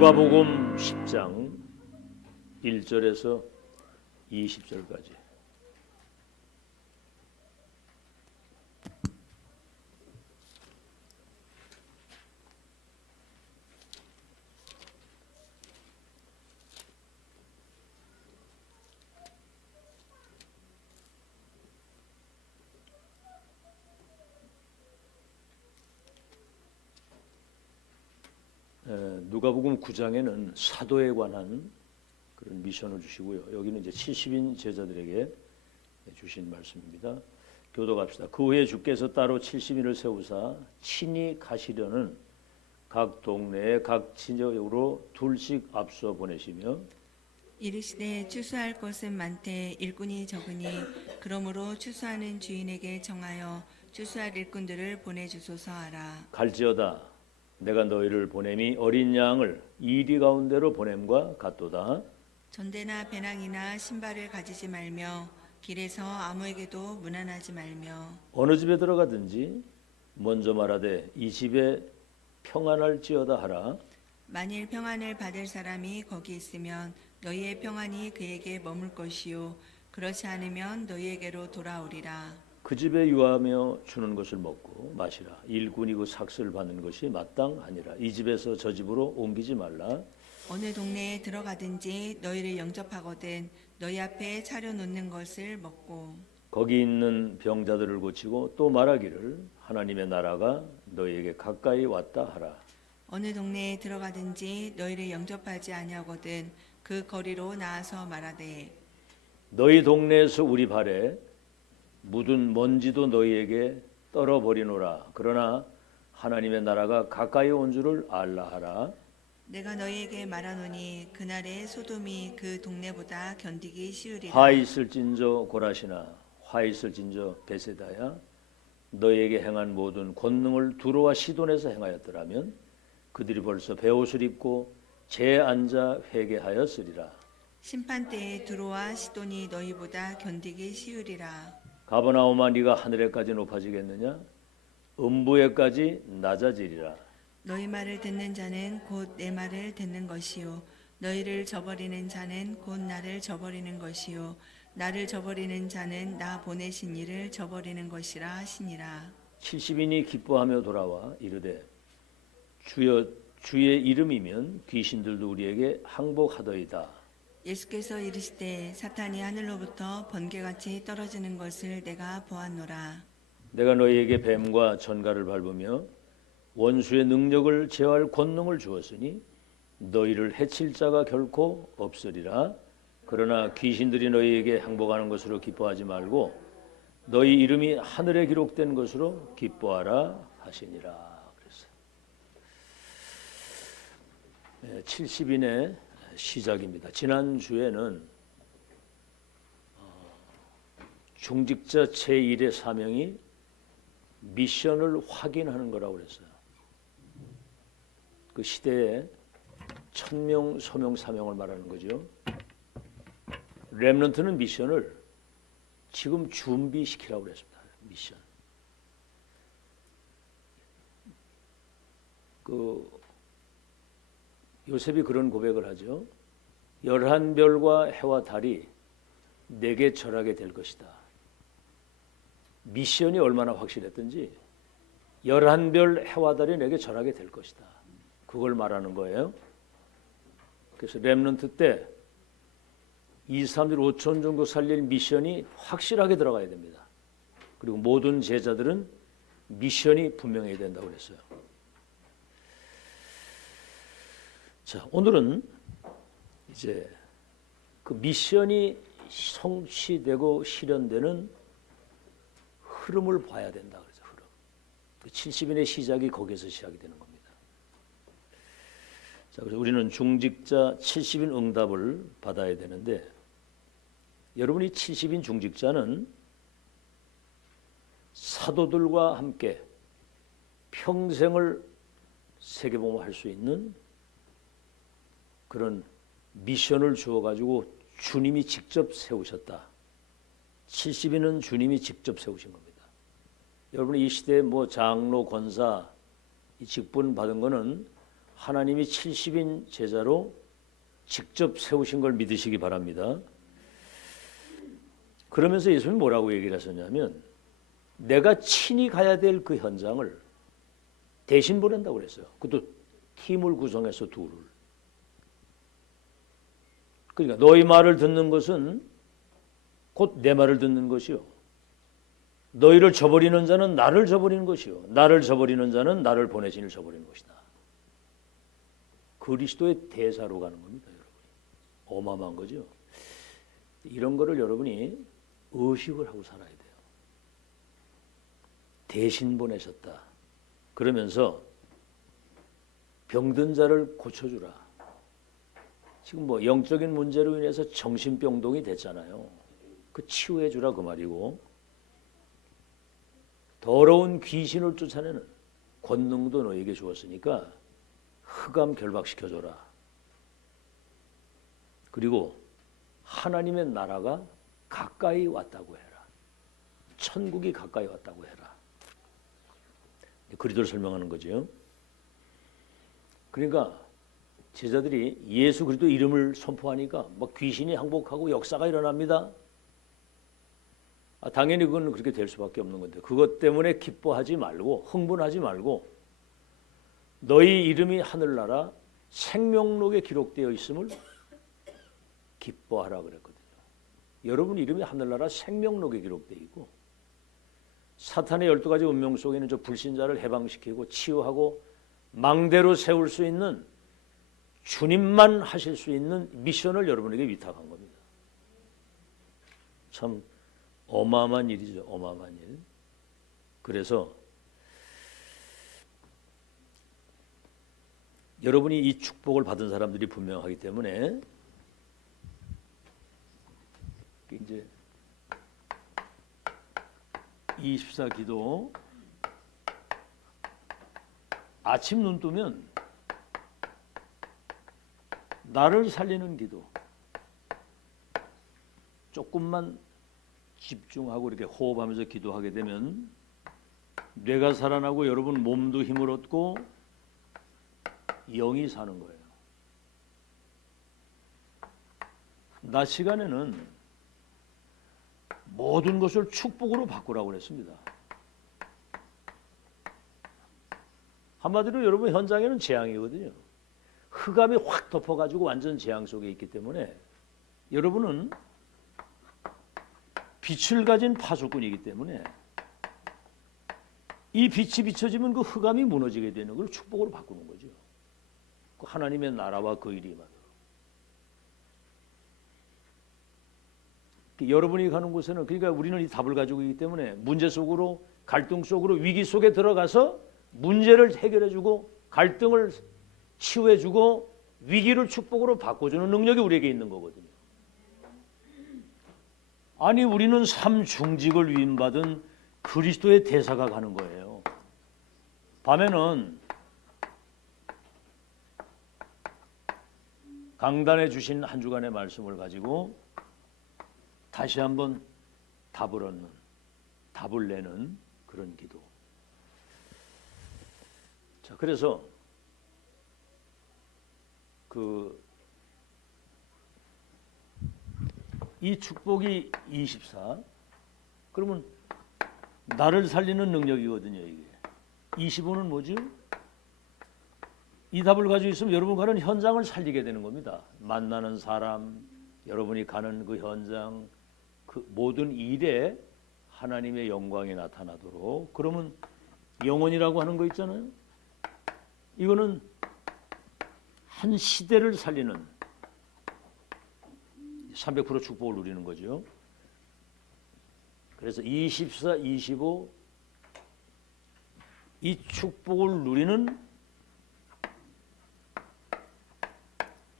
누가복음 10장 1절에서 20절까지. 누가복음 9장에는 사도에 관한 그런 미션을 주시고요. 여기는 이제 70인 제자들에게 주신 말씀입니다. 교독합시다. 그 후에 주께서 따로 70인을 세우사 친히 가시려는 각 동네에 각 지역으로 둘씩 앞서 보내시며 이르시되 추수할 것은 많되 일꾼이 적으니 그러므로 추수하는 주인에게 정하여 추수할 일꾼들을 보내주소서 하라. 갈지어다 내가 너희를 보냄이 어린 양을 이리 가운데로 보냄과 같도다. 전대나 배낭이나 신발을 가지지 말며 길에서 아무에게도 문안하지 말며 어느 집에 들어가든지 먼저 말하되 이 집에 평안할지어다 하라. 만일 평안을 받을 사람이 거기 있으면 너희의 평안이 그에게 머물 것이요 그렇지 않으면 너희에게로 돌아오리라. 그 집에 유하며 주는 것을 먹고 마시라. 일꾼이고 삭슬 받는 것이 마땅하니라. 이 집에서 저 집으로 옮기지 말라. 어느 동네에 들어가든지 너희를 영접하거든 너희 앞에 차려놓는 것을 먹고 거기 있는 병자들을 고치고 또 말하기를 하나님의 나라가 너희에게 가까이 왔다 하라. 어느 동네에 들어가든지 너희를 영접하지 아니하거든 그 거리로 나아서 말하되 너희 동네에서 우리 발에 묻은 먼지도 너희에게 떨어버리노라. 그러나 하나님의 나라가 가까이 온 줄을 알라 하라. 내가 너희에게 말하노니 그날에 소돔이 그 동네보다 견디기 쉬우리라. 화 있을진저 고라시나 화 있을진저 베세다야 너희에게 행한 모든 권능을 두로와 시돈에서 행하였더라면 그들이 벌써 베옷을 입고 제 앉아 회개하였으리라. 심판 때에 두로와 시돈이 너희보다 견디기 쉬우리라. 가버나움아 네가 하늘에까지 높아지겠느냐 음부에까지 낮아지리라. 너희 말을 듣는 자는 곧 내 말을 듣는 것이요 너희를 저버리는 자는 곧 나를 저버리는 것이요 나를 저버리는 자는 나 보내신 이를 저버리는 것이라 하시니라. 70인이 기뻐하며 돌아와 이르되 주여 주의 이름이면 귀신들도 우리에게 항복하더이다. 예수께서 이르시되 사탄이 하늘로부터 번개같이 떨어지는 것을 내가 보았노라. 내가 너희에게 뱀과 전갈을 밟으며 원수의 능력을 제어할 권능을 주었으니 너희를 해칠 자가 결코 없으리라. 그러나 귀신들이 너희에게 항복하는 것으로 기뻐하지 말고 너희 이름이 하늘에 기록된 것으로 기뻐하라 하시니라. 그래서 70인의 시작입니다. 지난주에는 중직자 제1의 사명이 미션을 확인하는 거라고 그랬어요. 그 시대에 천명, 소명, 사명을 말하는 거죠. 렘넌트는 미션을 지금 준비시키라고 그랬습니다. 미션. 요셉이 그런 고백을 하죠. 11별과 해와 달이 내게 절하게 될 것이다. 미션이 얼마나 확실했든지 11별 해와 달이 내게 절하게 될 것이다. 그걸 말하는 거예요. 그래서 렘넌트 때 2, 3일 5천 정도 살릴 미션이 확실하게 들어가야 됩니다. 그리고 모든 제자들은 미션이 분명해야 된다고 그랬어요. 자, 오늘은 이제 그 미션이 성취되고 실현되는 흐름을 봐야 된다 그래서 흐름. 70인의 시작이 거기서 시작이 되는 겁니다. 자, 그래서 우리는 중직자 70인 응답을 받아야 되는데 여러분이 70인 중직자는 사도들과 함께 평생을 세계복음할 수 있는 그런 미션을 주어가지고 주님이 직접 세우셨다. 70인은 주님이 직접 세우신 겁니다. 여러분이 이 시대에 뭐 장로, 권사 이 직분 받은 거는 하나님이 70인 제자로 직접 세우신 걸 믿으시기 바랍니다. 그러면서 예수님이 뭐라고 얘기를 하셨냐면 내가 친히 가야 될 그 현장을 대신 보낸다고 그랬어요. 그것도 팀을 구성해서 둘을. 그러니까 너희 말을 듣는 것은 곧 내 말을 듣는 것이요. 너희를 저버리는 자는 나를 저버리는 것이요. 나를 저버리는 자는 나를 보내신 이를 저버리는 것이다. 그리스도의 대사로 가는 겁니다, 여러분. 어마어마한 거죠. 이런 거를 여러분이 의식을 하고 살아야 돼요. 대신 보내셨다. 그러면서 병든 자를 고쳐주라. 지금 뭐 영적인 문제로 인해서 정신병동이 됐잖아요. 그 치유해주라 그 말이고, 더러운 귀신을 쫓아내는 권능도 너에게 주었으니까 흑암 결박시켜줘라. 그리고 하나님의 나라가 가까이 왔다고 해라. 천국이 가까이 왔다고 해라. 그리스도를 설명하는 거죠. 그러니까 제자들이 예수 그리스도 이름을 선포하니까 막 귀신이 항복하고 역사가 일어납니다. 당연히 그건 그렇게 될 수밖에 없는 건데 그것 때문에 기뻐하지 말고 흥분하지 말고 너희 이름이 하늘나라 생명록에 기록되어 있음을 기뻐하라 그랬거든요. 여러분 이름이 하늘나라 생명록에 기록되어 있고 사탄의 12가지 운명 속에는 저 불신자를 해방시키고 치유하고 망대로 세울 수 있는 주님만 하실 수 있는 미션을 여러분에게 위탁한 겁니다. 참 어마어마한 일이죠. 어마어마한 일. 그래서 여러분이 이 축복을 받은 사람들이 분명하기 때문에 이제 24 기도 아침 눈 뜨면 나를 살리는 기도 조금만 집중하고 이렇게 호흡하면서 기도하게 되면 뇌가 살아나고 여러분 몸도 힘을 얻고 영이 사는 거예요. 낮 시간에는 모든 것을 축복으로 바꾸라고 그랬습니다. 한마디로 여러분 현장에는 재앙이거든요. 흑암이 확 덮어가지고 완전 재앙 속에 있기 때문에 여러분은 빛을 가진 파수꾼이기 때문에 이 빛이 비춰지면 그 흑암이 무너지게 되는 걸 축복으로 바꾸는 거죠. 그 하나님의 나라와 그 일이 여러분이 가는 곳에는 그러니까 우리는 이 답을 가지고 있기 때문에 문제 속으로 갈등 속으로 위기 속에 들어가서 문제를 해결해주고 갈등을 치유해주고 위기를 축복으로 바꿔주는 능력이 우리에게 있는 거거든요. 아니 우리는 삼중직을 위임받은 그리스도의 대사가 가는 거예요. 밤에는 강단해 주신 한 주간의 말씀을 가지고 다시 한번 답을 얻는, 답을 내는 그런 기도. 자, 그래서 이 축복이 24. 그러면 나를 살리는 능력이거든요, 이게. 25는 뭐죠? 이 답을 가지고 있으면 여러분 가는 현장을 살리게 되는 겁니다. 만나는 사람, 여러분이 가는 그 현장, 그 모든 일에 하나님의 영광이 나타나도록. 그러면 영혼이라고 하는 거 있잖아요. 이거는 한 시대를 살리는 300% 축복을 누리는 거죠. 그래서 24, 25 이 축복을 누리는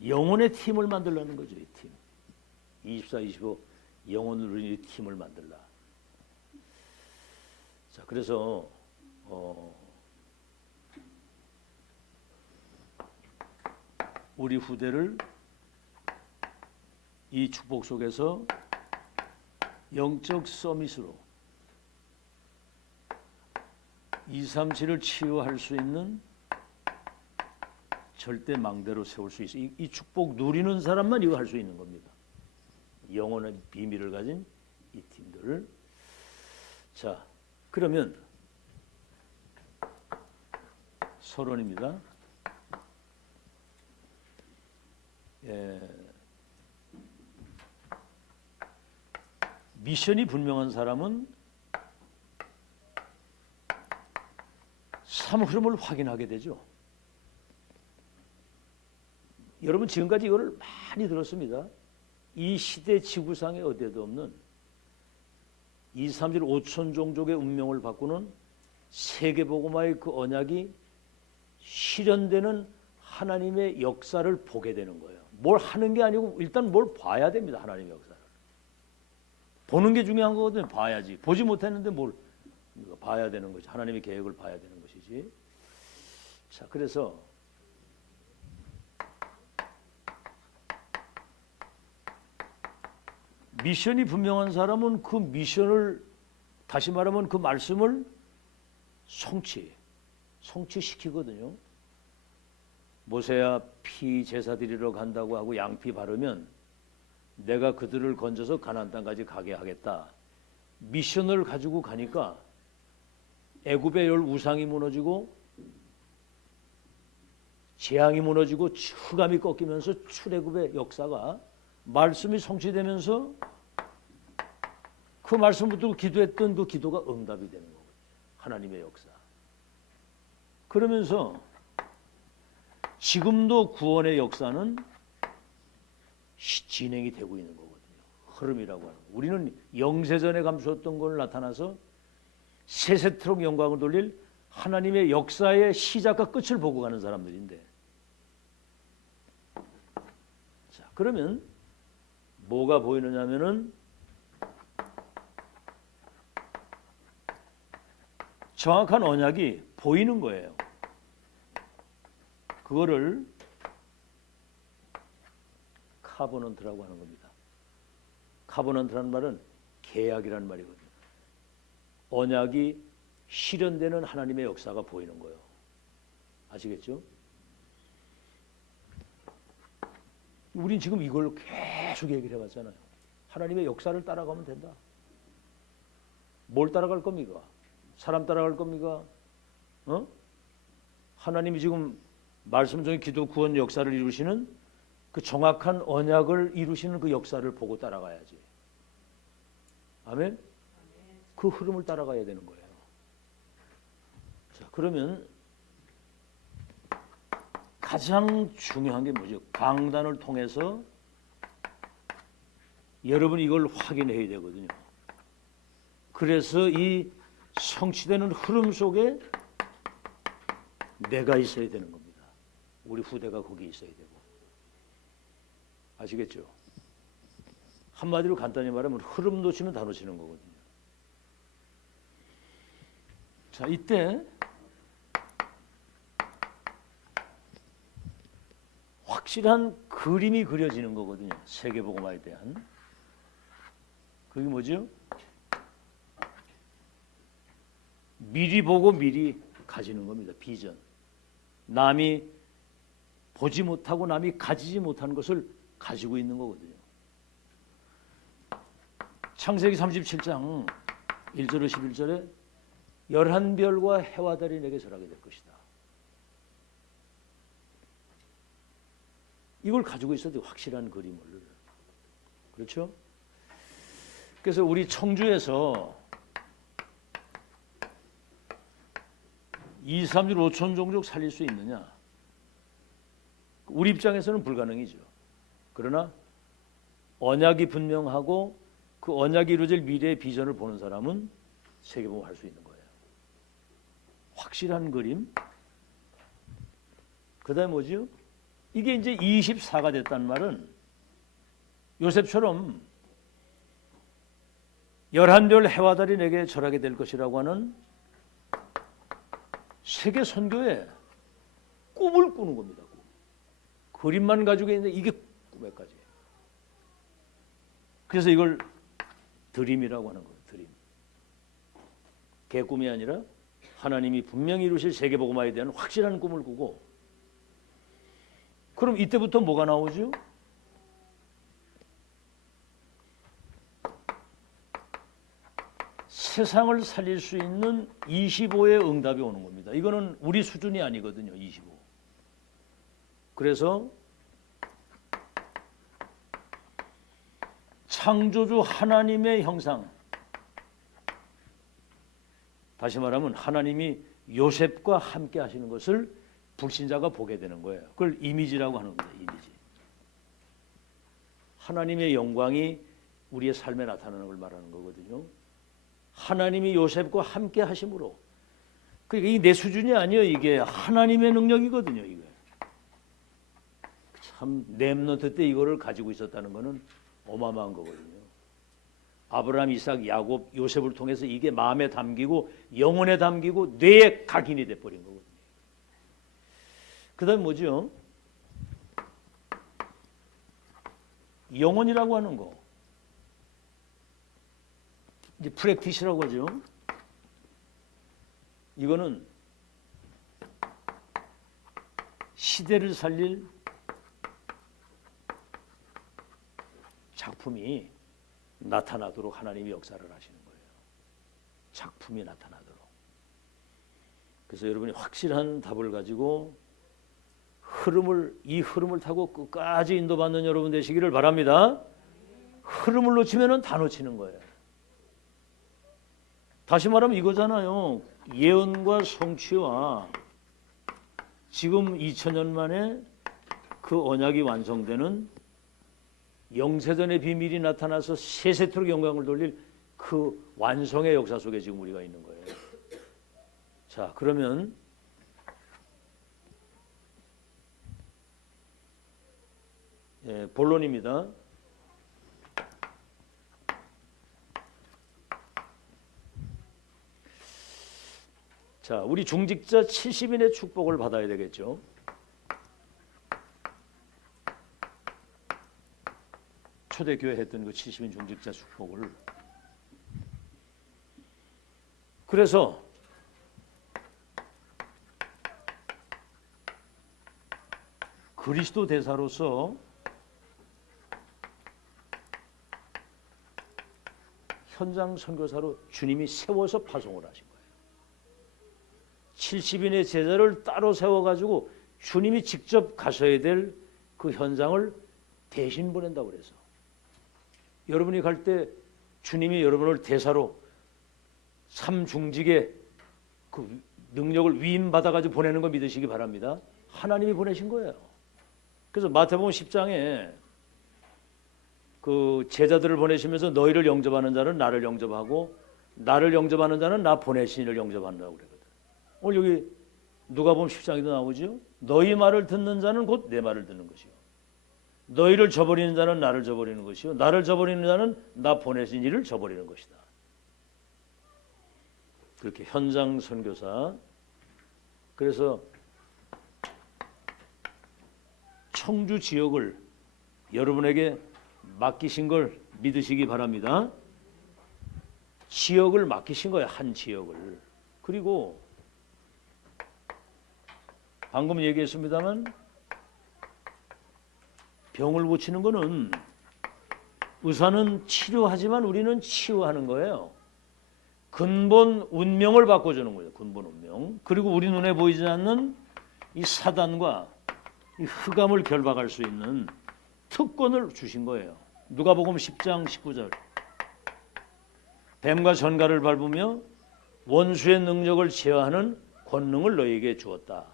영혼의 팀을 만들라는 거죠. 이 팀. 24, 25 영혼을 누리는 팀을 만들라. 자, 그래서 우리 후대를 이 축복 속에서 영적 서밋으로 237을 치유할 수 있는 절대 망대로 세울 수 있어. 이 축복 누리는 사람만 이거 할 수 있는 겁니다. 영원한 비밀을 가진 이 팀들. 자, 그러면 서론입니다. 미션이 분명한 사람은 삶 흐름을 확인하게 되죠. 여러분 지금까지 이거를 많이 들었습니다. 이 시대 지구상에 어디에도 없는 2, 3, 7, 5천 종족의 운명을 바꾸는 세계복음화의 그 언약이 실현되는 하나님의 역사를 보게 되는 거예요. 뭘 하는 게 아니고 일단 뭘 봐야 됩니다. 하나님의 역사를. 보는 게 중요한 거거든요. 봐야지. 보지 못했는데 뭘 봐야 되는 거지. 하나님의 계획을 봐야 되는 것이지. 자, 그래서 미션이 분명한 사람은 그 미션을, 다시 말하면 그 말씀을 성취시키거든요. 모세야 피 제사 드리러 간다고 하고 양피 바르면 내가 그들을 건져서 가나안 땅까지 가게 하겠다. 미션을 가지고 가니까 애굽의 열 우상이 무너지고 재앙이 무너지고 흑암이 꺾이면서 출애굽의 역사가 말씀이 성취되면서 그 말씀 붙들고 기도했던 그 기도가 응답이 되는 거거든요. 하나님의 역사. 그러면서 지금도 구원의 역사는 진행이 되고 있는 거거든요. 흐름이라고 하는 거. 우리는 영세전에 감추었던 걸 나타나서 세세토록 영광을 돌릴 하나님의 역사의 시작과 끝을 보고 가는 사람들인데, 자, 그러면 뭐가 보이느냐면은 정확한 언약이 보이는 거예요. 그거를 카버넌트라고 하는 겁니다. 카버넌트라는 말은 계약이라는 말이거든요. 언약이 실현되는 하나님의 역사가 보이는 거예요. 아시겠죠? 우린 지금 이걸 계속 얘기를 해봤잖아요. 하나님의 역사를 따라가면 된다. 뭘 따라갈 겁니까? 사람 따라갈 겁니까? 하나님이 지금 말씀 중에 기도 구원 역사를 이루시는 그 정확한 언약을 이루시는 그 역사를 보고 따라가야지. 아멘? 그 흐름을 따라가야 되는 거예요. 자, 그러면 가장 중요한 게 뭐죠? 강단을 통해서 여러분이 이걸 확인해야 되거든요. 그래서 이 성취되는 흐름 속에 내가 있어야 되는 겁니다. 우리 후대가 거기 있어야 되고. 아시겠죠? 한마디로 간단히 말하면 흐름 놓치면 다 놓치는 거거든요. 자, 이때 확실한 그림이 그려지는 거거든요. 세계복음화에 대한. 그게 뭐죠? 미리 보고 미리 가지는 겁니다. 비전. 남이 보지 못하고 남이 가지지 못한 것을 가지고 있는 거거든요. 창세기 37장 1절로 11절에 11별과 해와 달이 내게 절하게 될 것이다. 이걸 가지고 있어야 돼요. 확실한 그림을. 그렇죠? 그래서 우리 청주에서 2, 3, 6, 5천 종족 살릴 수 있느냐? 우리 입장에서는 불가능이죠. 그러나 언약이 분명하고 그 언약이 이루어질 미래의 비전을 보는 사람은 세계복음을 할 수 있는 거예요. 확실한 그림. 그 다음에 뭐죠? 이게 이제 24가 됐다는 말은 요셉처럼 11별 해와 달이 내게 절하게 될 것이라고 하는 세계 선교의 꿈을 꾸는 겁니다. 그림만 가지고 있는데 이게 꿈에까지. 그래서 이걸 드림이라고 하는 거예요. 드림. 개꿈이 아니라 하나님이 분명히 이루실 세계복음화에 대한 확실한 꿈을 꾸고 그럼 이때부터 뭐가 나오죠? 세상을 살릴 수 있는 25의 응답이 오는 겁니다. 이거는 우리 수준이 아니거든요. 25. 그래서 창조주 하나님의 형상, 다시 말하면 하나님이 요셉과 함께 하시는 것을 불신자가 보게 되는 거예요. 그걸 이미지라고 하는 겁니다. 이미지. 하나님의 영광이 우리의 삶에 나타나는 걸 말하는 거거든요. 하나님이 요셉과 함께 하심으로. 그러니까 이게 내 수준이 아니에요. 이게 하나님의 능력이거든요. 이게. 참 렘넌트 때 이거를 가지고 있었다는 것은 어마어마한 거거든요. 아브라함, 이삭, 야곱, 요셉을 통해서 이게 마음에 담기고 영혼에 담기고 뇌에 각인이 돼버린 거거든요. 그 다음에 뭐죠? 영혼이라고 하는 거. 이제 프랙티스라고 하죠. 이거는 시대를 살릴 작품이 나타나도록 하나님이 역사를 하시는 거예요. 작품이 나타나도록. 그래서 여러분이 확실한 답을 가지고 이 흐름을 타고 끝까지 인도받는 여러분 되시기를 바랍니다. 흐름을 놓치면 다 놓치는 거예요. 다시 말하면 이거잖아요. 예언과 성취와 지금 2000년 만에 그 언약이 완성되는 영세전의 비밀이 나타나서 세세토록 영광을 돌릴 그 완성의 역사 속에 지금 우리가 있는 거예요. 자, 그러면 본론입니다. 자, 우리 중직자 70인의 축복을 받아야 되겠죠. 초대교회 했던 그 70인 중직자 축복을. 그래서 그리스도 대사로서 현장 선교사로 주님이 세워서 파송을 하신 거예요. 70인의 제자를 따로 세워가지고 주님이 직접 가셔야 될 그 현장을 대신 보낸다고 그래서 여러분이 갈 때 주님이 여러분을 대사로 삼중직의 그 능력을 위임받아가지고 보내는 거 믿으시기 바랍니다. 하나님이 보내신 거예요. 그래서 마태복음 10장에 그 제자들을 보내시면서 너희를 영접하는 자는 나를 영접하고 나를 영접하는 자는 나 보내신 이를 영접한다고 그러거든. 오늘 여기 누가복음 10장에도 나오죠. 너희 말을 듣는 자는 곧 내 말을 듣는 것이요. 너희를 저버리는 자는 나를 저버리는 것이요. 나를 저버리는 자는 나 보내신 이를 저버리는 것이다. 그렇게 현장 선교사. 그래서 청주 지역을 여러분에게 맡기신 걸 믿으시기 바랍니다. 지역을 맡기신 거예요. 한 지역을. 그리고 방금 얘기했습니다만 병을 고치는 거는 의사는 치료하지만 우리는 치유하는 거예요. 근본 운명을 바꿔주는 거예요. 근본 운명. 그리고 우리 눈에 보이지 않는 이 사단과 이 흑암을 결박할 수 있는 특권을 주신 거예요. 누가복음 10장 19절. 뱀과 전갈을 밟으며 원수의 능력을 제어하는 권능을 너희에게 주었다.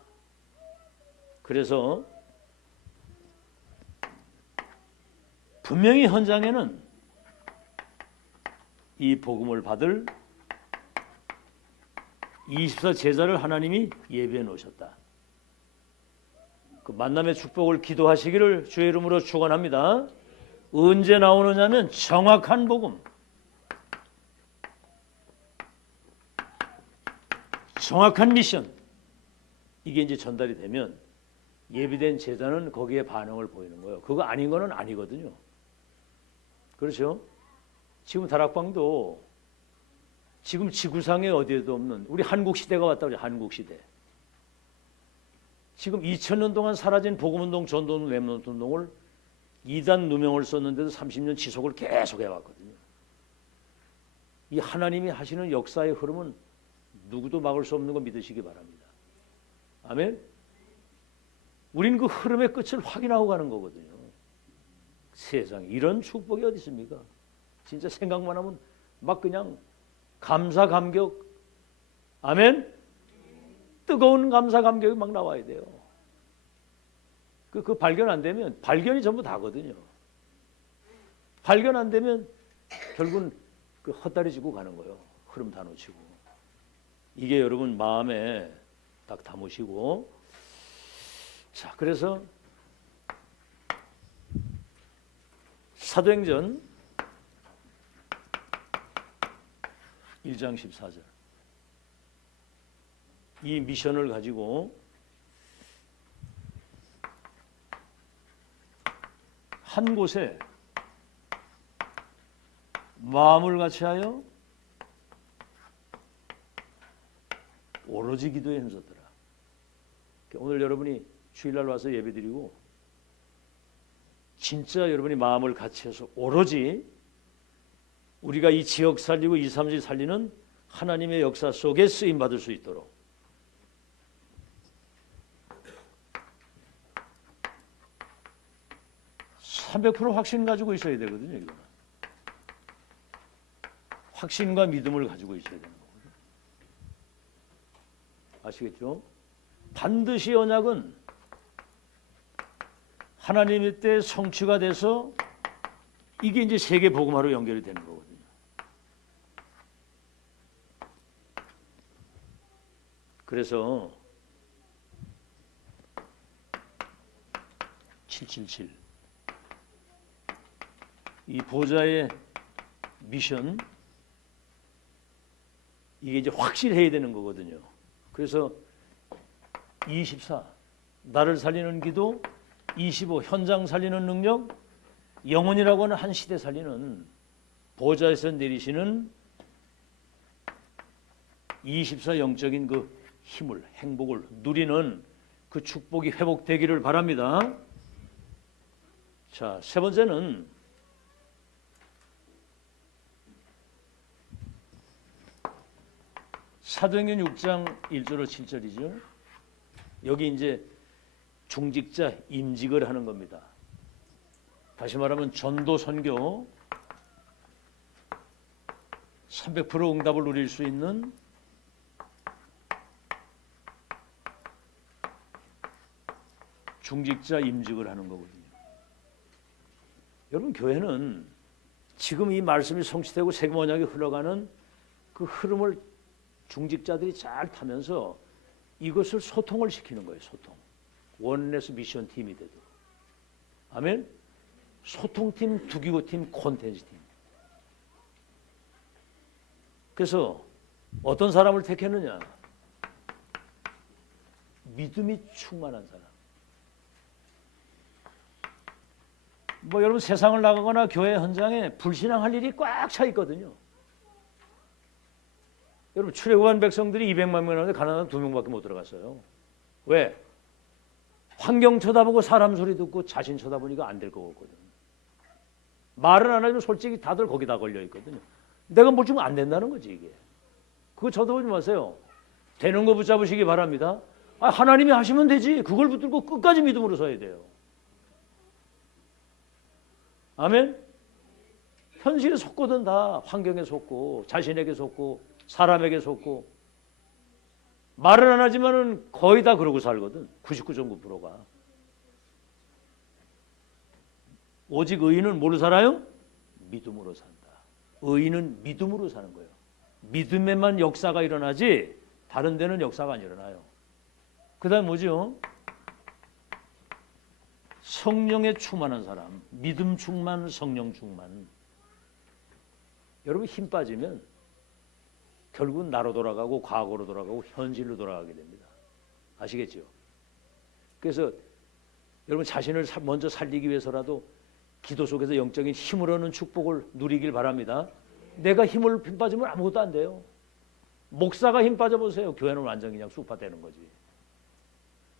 그래서 분명히 현장에는 이 복음을 받을 24 제자를 하나님이 예비해 놓으셨다. 그 만남의 축복을 기도하시기를 주의 이름으로 축원합니다. 언제 나오느냐면 정확한 복음, 정확한 미션, 이게 이제 전달이 되면 예비된 제자는 거기에 반응을 보이는 거예요. 그거 아닌 거는 아니거든요. 그렇죠? 지금 다락방도 지금 지구상에 어디에도 없는 우리 한국 시대가 왔다 그래요. 한국 시대. 지금 2000년 동안 사라진 복음운동, 전도운동, 렘넌트운동을 이단 누명을 썼는데도 30년 지속을 계속 해왔거든요. 이 하나님이 하시는 역사의 흐름은 누구도 막을 수 없는 거 믿으시기 바랍니다. 아멘. 우린 그 흐름의 끝을 확인하고 가는 거거든요. 세상에 이런 축복이 어디 있습니까? 진짜 생각만 하면 막 그냥 감사 감격, 아멘. 뜨거운 감사 감격이 막 나와야 돼요. 그 발견 안 되면 발견이 전부 다거든요. 발견 안 되면 결국은 그 헛다리 짚고 가는 거예요. 흐름 다 놓치고. 이게 여러분 마음에 딱 담으시고. 자, 그래서 사도행전 1장 14절. 이 미션을 가지고 한 곳에 마음을 같이하여 오로지 기도에 힘썼더라. 오늘 여러분이 주일날 와서 예배드리고 진짜 여러분이 마음을 같이해서 오로지 우리가 이 지역 살리고 이 삶을 살리는 하나님의 역사 속에 쓰임 받을 수 있도록 300% 확신 가지고 있어야 되거든요. 이거는. 확신과 믿음을 가지고 있어야 되는 거거든요. 아시겠죠? 반드시 언약은 하나님의 때 성취가 돼서 이게 이제 세계 복음화로 연결이 되는 거거든요. 그래서 777 이 보좌의 미션 이게 이제 확실해야 되는 거거든요. 그래서 24 나를 살리는 기도, 25 현장 살리는 능력, 영혼이라고 하는 한 시대 살리는 보좌에서 내리시는 24 영적인 그 힘을 행복을 누리는 그 축복이 회복되기를 바랍니다. 자, 세 번째는 사도행전 6장 1절로 7절이죠. 여기 이제 중직자 임직을 하는 겁니다. 다시 말하면 전도 선교 300% 응답을 누릴 수 있는 중직자 임직을 하는 거거든요. 여러분 교회는 지금 이 말씀이 성취되고 세계 언약이 흘러가는 그 흐름을 중직자들이 잘 타면서 이것을 소통을 시키는 거예요. 소통. 원네스 미션 팀이 되도록. 아멘. 소통팀, 두기고팀, 콘텐츠팀. 그래서 어떤 사람을 택했느냐? 믿음이 충만한 사람. 뭐 여러분 세상을 나가거나 교회 현장에 불신앙할 일이 꽉 차 있거든요. 여러분 출애굽한 백성들이 200만 명이었는데 가나안 2명밖에 못 들어갔어요. 왜? 환경 쳐다보고 사람 소리 듣고 자신 쳐다보니까 안 될 것 같거든. 말을 안 하면 솔직히 다들 거기다 걸려 있거든요. 내가 뭘 주면 안 된다는 거지 이게. 그거 쳐다보지 마세요. 되는 거 붙잡으시기 바랍니다. 하나님이 하시면 되지. 그걸 붙들고 끝까지 믿음으로 서야 돼요. 아멘. 현실에 속거든 다. 환경에 속고 자신에게 속고 사람에게 속고 말을 안 하지만은 거의 다 그러고 살거든. 99.9%가. 오직 의인은 뭐로 살아요? 믿음으로 산다. 의인은 믿음으로 사는 거예요. 믿음에만 역사가 일어나지 다른 데는 역사가 안 일어나요. 그 다음 뭐죠? 성령에 충만한 사람. 믿음 충만, 성령 충만. 여러분 힘 빠지면 결국은 나로 돌아가고 과거로 돌아가고 현실로 돌아가게 됩니다. 아시겠죠? 그래서 여러분 자신을 먼저 살리기 위해서라도 기도 속에서 영적인 힘을 얻는 축복을 누리길 바랍니다. 내가 힘 빠지면 아무것도 안 돼요. 목사가 힘 빠져보세요. 교회는 완전 그냥 쑥파되는 거지.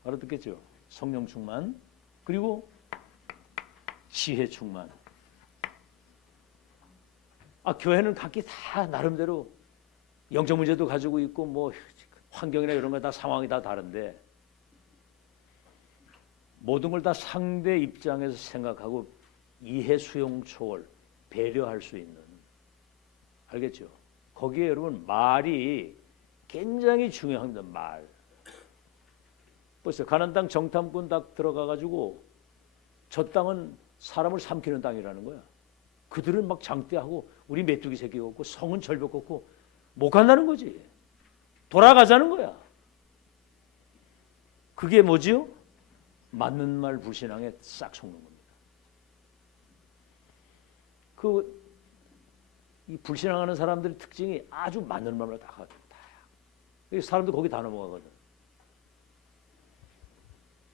알아듣겠죠? 성령 충만, 그리고 지혜 충만. 교회는 각기 다 나름대로 영적 문제도 가지고 있고 뭐 환경이나 이런 거 다 상황이 다 다른데 모든 걸 다 상대 입장에서 생각하고 이해, 수용, 초월, 배려할 수 있는, 알겠죠? 거기에 여러분 말이 굉장히 중요합니다. 말. 보세요. 가나안 땅 정탐꾼 딱 들어가가지고 저 땅은 사람을 삼키는 땅이라는 거야. 그들은 막 장대하고 우리 메뚜기 새끼 같고 성은 절벽 같고 못 간다는 거지. 돌아가자는 거야. 그게 뭐지요? 맞는 말 불신앙에 싹 속는 겁니다. 이 불신앙하는 사람들의 특징이 아주 맞는 말을 다 하거든. 사람들 거기 다 넘어가거든.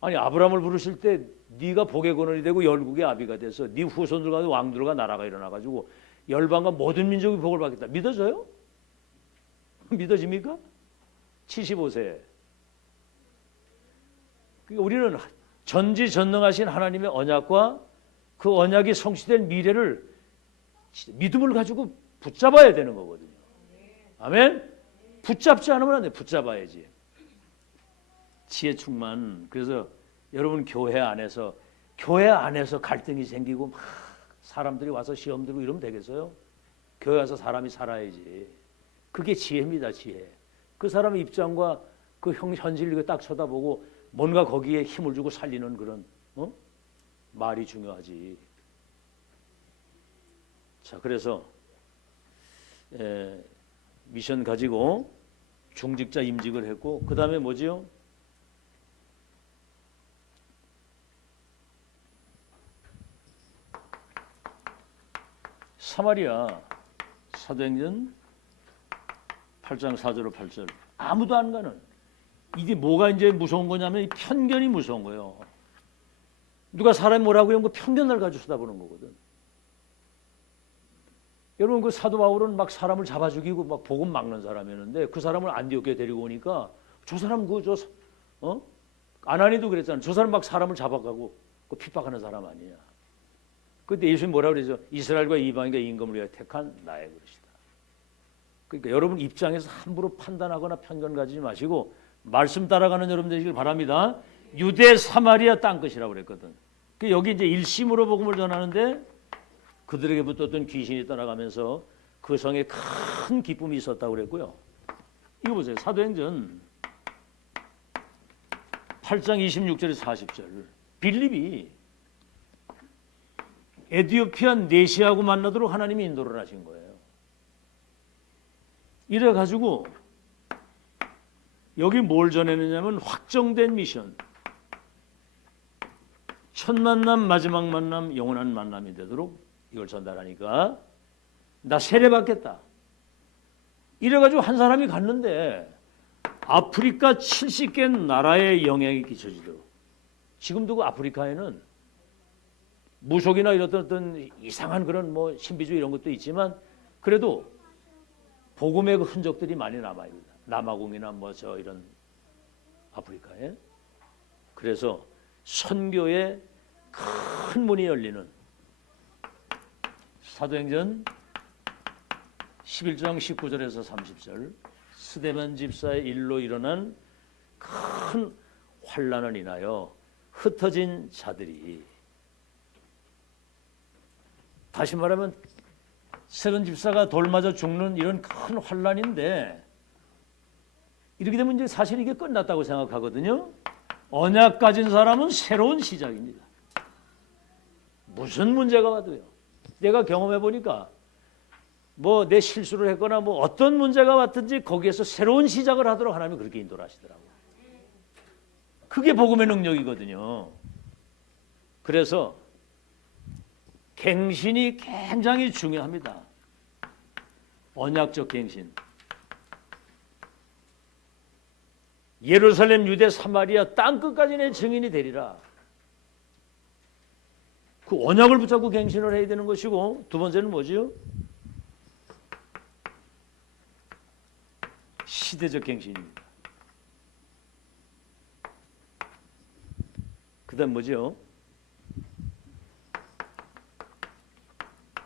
아니 아브라함을 부르실 때 네가 복의 근원이 되고 열국의 아비가 돼서 네 후손들과 왕들과 나라가 일어나가지고 열방과 모든 민족이 복을 받겠다. 믿어져요? 믿어집니까? 75세. 그러니까 우리는 전지전능하신 하나님의 언약과 그 언약이 성취될 미래를 믿음을 가지고 붙잡아야 되는 거거든요. 아멘? 붙잡지 않으면 안 돼. 붙잡아야지. 지혜 충만. 그래서 여러분 교회 안에서 갈등이 생기고 막 사람들이 와서 시험 들고 이러면 되겠어요? 교회 와서 사람이 살아야지. 그게 지혜입니다. 지혜. 그 사람의 입장과 그 현실을 딱 쳐다보고 뭔가 거기에 힘을 주고 살리는 그런 말이 중요하지. 자, 그래서 미션 가지고 중직자 임직을 했고, 그 다음에 뭐지요? 사마리아 사도행전 8장 4절로 8절. 아무도 안 가는. 이게 뭐가 이제 무서운 거냐면 편견이 무서운 거예요. 누가 사람이 뭐라고 하면 그 편견을 가지고 쳐다보는 거거든. 여러분 그 사도 바울은 막 사람을 잡아 죽이고 막 복음 막는 사람이었는데 그 사람을 안디옥에 데리고 오니까 저 사람 아나니도 그랬잖아. 저 사람 막 사람을 잡아가고 그 핍박하는 사람 아니냐. 그때 예수님 뭐라고 그러죠? 이스라엘과 이방인과 임금을 위하여 택한 나의 그릇이다. 그러니까 여러분 입장에서 함부로 판단하거나 편견 가지지 마시고 말씀 따라가는 여러분 되시길 바랍니다. 유대 사마리아 땅끝이라고 그랬거든. 여기 이제 일심으로 복음을 전하는데 그들에게 붙었던 귀신이 떠나가면서 그 성에 큰 기쁨이 있었다고 그랬고요. 이거 보세요. 사도행전 8장 26절에서 40절. 빌립이 에티오피아 네시하고 만나도록 하나님이 인도를 하신 거예요. 이래가지고 여기 뭘 전해내냐면 확정된 미션. 첫 만남, 마지막 만남, 영원한 만남이 되도록 이걸 전달하니까 나 세례받겠다. 이래가지고 한 사람이 갔는데 아프리카 70개 나라에 영향이 끼쳐지도록. 지금도 그 아프리카에는 무속이나 이런 어떤 이상한 그런 뭐 신비주의 이런 것도 있지만 그래도 복음의 그 흔적들이 많이 남아있습니다. 남아공이나 뭐 저 이런 아프리카에. 그래서 선교의 큰 문이 열리는 사도행전 11장 19절에서 30절 스데반 집사의 일로 일어난 큰 환난을 인하여 흩어진 자들이, 다시 말하면 스데반 집사가 돌 맞아 죽는 이런 큰 환난인데 이렇게 되면 이제 사실 이게 끝났다고 생각하거든요. 언약 가진 사람은 새로운 시작입니다. 무슨 문제가 와도요. 내가 경험해 보니까 뭐 내 실수를 했거나 뭐 어떤 문제가 왔든지 거기에서 새로운 시작을 하도록 하나님이 그렇게 인도를 하시더라고요. 그게 복음의 능력이거든요. 그래서 갱신이 굉장히 중요합니다. 언약적 갱신. 예루살렘, 유대, 사마리아 땅끝까지 내 증인이 되리라. 그 언약을 붙잡고 갱신을 해야 되는 것이고, 두 번째는 뭐지요? 시대적 갱신입니다. 그다음 뭐죠?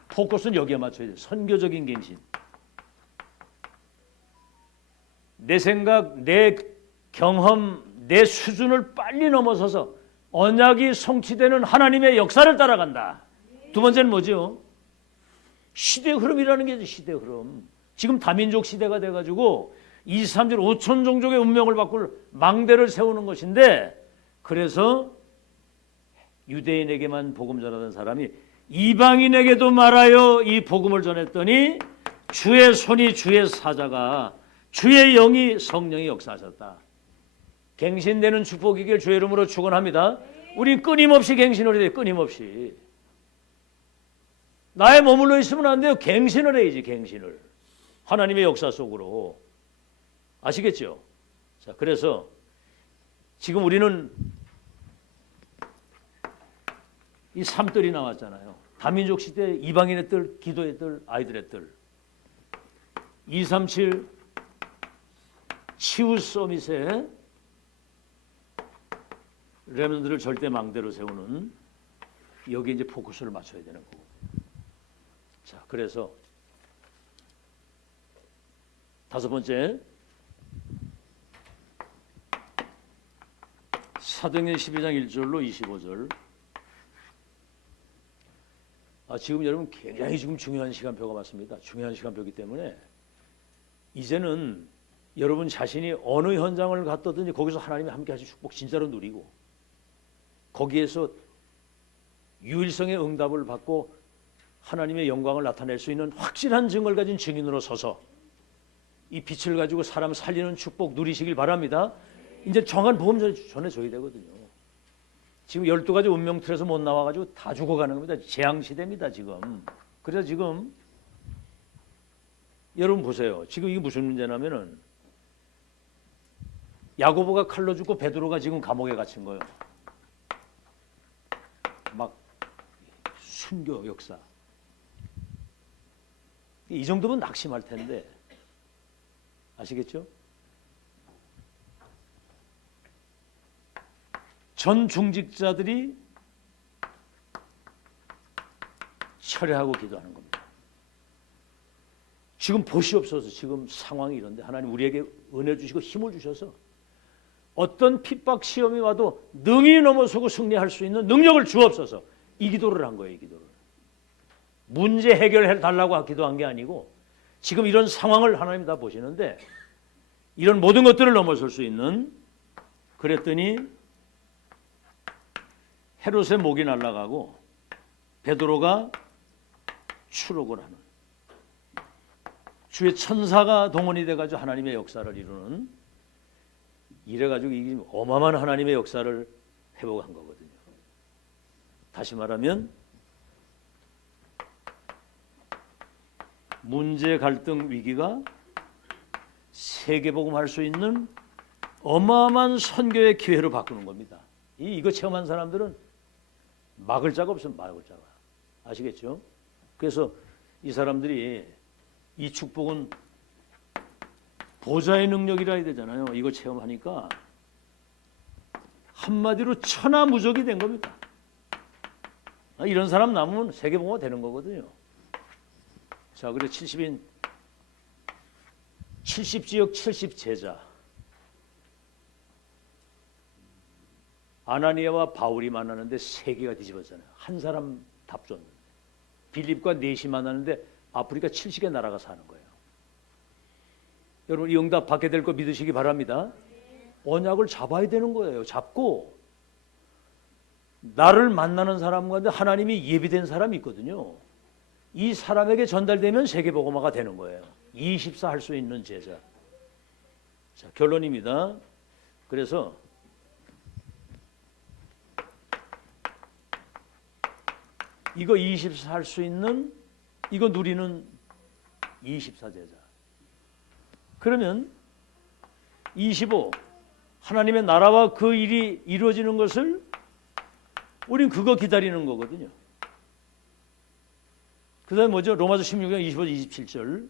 포커스는 여기에 맞춰야 돼요. 선교적인 갱신. 내 생각, 내 경험, 내 수준을 빨리 넘어서서 언약이 성취되는 하나님의 역사를 따라간다. 두 번째는 뭐죠? 시대 흐름이라는 게 시대 흐름. 지금 다민족 시대가 돼가지고 2, 3절 5천 종족의 운명을 바꿀 망대를 세우는 것인데, 그래서 유대인에게만 복음 전하던 사람이 이방인에게도 말하여 이 복음을 전했더니 주의 손이, 주의 사자가, 주의 영이, 성령이 역사하셨다. 갱신되는 축복이길 주의 이름으로 축원합니다. 우린 끊임없이 갱신을 해야 돼. 끊임없이. 나에 머물러 있으면 안 돼요. 갱신을 해야지. 갱신을. 하나님의 역사 속으로. 아시겠죠? 자, 그래서 지금 우리는 이 삼뜰이 나왔잖아요. 다민족 시대 이방인의 뜰, 기도의 뜰, 아이들의 뜰. 237 치유 서밋에 렘넌트를 절대 망대로 세우는, 여기 이제 포커스를 맞춰야 되는 거고. 자, 그래서 다섯 번째, 사도행전 12장 1절로 25절. 지금 여러분 굉장히 지금 중요한 시간표가 왔습니다. 중요한 시간표이기 때문에 이제는 여러분 자신이 어느 현장을 갔든지 거기서 하나님이 함께 하신 축복 진짜로 누리고, 거기에서 유일성의 응답을 받고 하나님의 영광을 나타낼 수 있는 확실한 증거를 가진 증인으로 서서 이 빛을 가지고 사람 살리는 축복 누리시길 바랍니다. 이제 정한 복음 전해줘야 되거든요. 지금 12가지 운명 틀에서 못 나와가지고 다 죽어가는 겁니다. 재앙시대입니다 지금. 그래서 지금 여러분 보세요. 지금 이게 무슨 문제냐면은 야고보가 칼로 죽고 베드로가 지금 감옥에 갇힌 거예요. 막 순교 역사. 이 정도면 낙심할 텐데, 아시겠죠? 전 중직자들이 철회하고 기도하는 겁니다. 지금 보시옵소서. 지금 상황이 이런데 하나님 우리에게 은혜 주시고 힘을 주셔서 어떤 핍박 시험이 와도 능히 넘어서고 승리할 수 있는 능력을 주옵소서. 이 기도를 한 거예요. 이 기도를. 문제 해결해 달라고 기도한 게 아니고, 지금 이런 상황을 하나님 다 보시는데 이런 모든 것들을 넘어설 수 있는, 그랬더니 헤롯의 목이 날아가고 베드로가 추록을 하는, 주의 천사가 동원이 돼가지고 하나님의 역사를 이루는, 이래가지고 이게 어마어마한 하나님의 역사를 회복한 거거든요. 다시 말하면 문제, 갈등, 위기가 세계복음할 수 있는 어마어마한 선교의 기회로 바꾸는 겁니다. 이거 체험한 사람들은 막을 자가 없으면 막을 자가. 아시겠죠? 그래서 이 사람들이 이 축복은 보좌의 능력이라 해야 되잖아요. 이거 체험하니까 한마디로 천하무적이 된 겁니다. 이런 사람 남으면 세계복음화 되는 거거든요. 자, 그래 70지역 70제자. 아나니아와 바울이 만나는데 세계가 뒤집어졌잖아요. 한 사람 답존. 빌립과 넷이 만나는데 아프리카 70개 나라가 사는 거예요. 여러분 이 응답 받게 될 거 믿으시기 바랍니다. 언약을 잡아야 되는 거예요. 잡고 나를 만나는 사람 가운데 하나님이 예비된 사람이 있거든요. 이 사람에게 전달되면 세계복음화가 되는 거예요. 24 할 수 있는 제자. 자, 결론입니다. 그래서 이거 24 할 수 있는, 이거 누리는 24 제자. 그러면 25 하나님의 나라와 그 일이 이루어지는 것을 우린 그거 기다리는 거거든요. 그 다음에 뭐죠? 로마서 16장 25, 27절.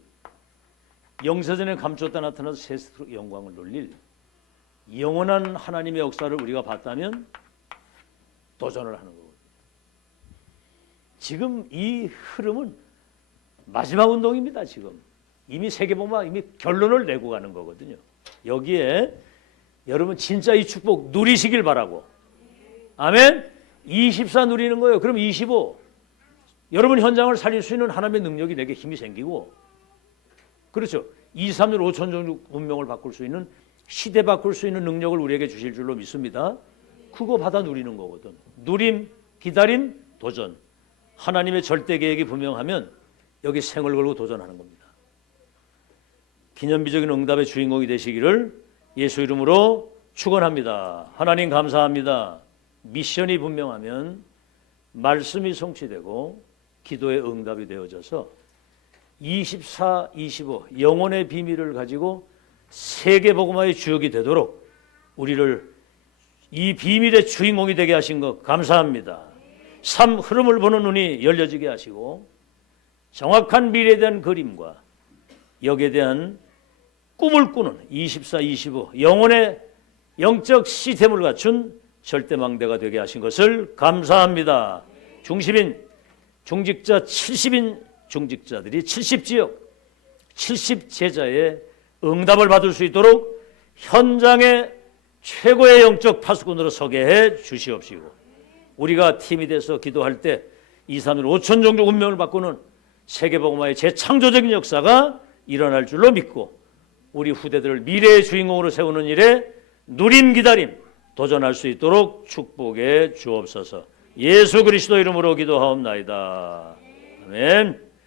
영세전에 감췄다 나타나서 세스로 영광을 돌릴 영원한 하나님의 역사를 우리가 봤다면 도전을 하는 거거든요. 지금 이 흐름은 마지막 운동입니다. 지금 이미 세계복음화 이미 결론을 내고 가는 거거든요. 여기에 여러분 진짜 이 축복 누리시길 바라고. 아멘. 24 누리는 거예요. 그럼 25 여러분 현장을 살릴 수 있는 하나님의 능력이 내게 힘이 생기고, 그렇죠. 2, 3년 5천 정도 운명을 바꿀 수 있는, 시대 바꿀 수 있는 능력을 우리에게 주실 줄로 믿습니다. 그거 받아 누리는 거거든. 누림, 기다림, 도전. 하나님의 절대 계획이 분명하면 여기 생을 걸고 도전하는 겁니다. 기념비적인 응답의 주인공이 되시기를 예수 이름으로 축원합니다. 하나님 감사합니다. 미션이 분명하면 말씀이 성취되고 기도의 응답이 되어져서 24, 25 영혼의 비밀을 가지고 세계복음화의 주역이 되도록 우리를 이 비밀의 주인공이 되게 하신 것 감사합니다. 삶 흐름을 보는 눈이 열려지게 하시고 정확한 미래에 대한 그림과 여기에 대한 꿈을 꾸는 24, 25 영혼의 영적 시스템을 갖춘 절대망대가 되게 하신 것을 감사합니다. 중심인 중직자 70인 중직자들이 70지역 70제자의 응답을 받을 수 있도록 현장의 최고의 영적 파수꾼으로 서게 해 주시옵시고, 우리가 팀이 돼서 기도할 때 2, 3년 5천 정도 운명을 바꾸는 세계복음화의 재창조적인 역사가 일어날 줄로 믿고 우리 후대들을 미래의 주인공으로 세우는 일에 누림 기다림 도전할 수 있도록 축복해 주옵소서. 예수 그리스도 이름으로 기도하옵나이다. 아멘.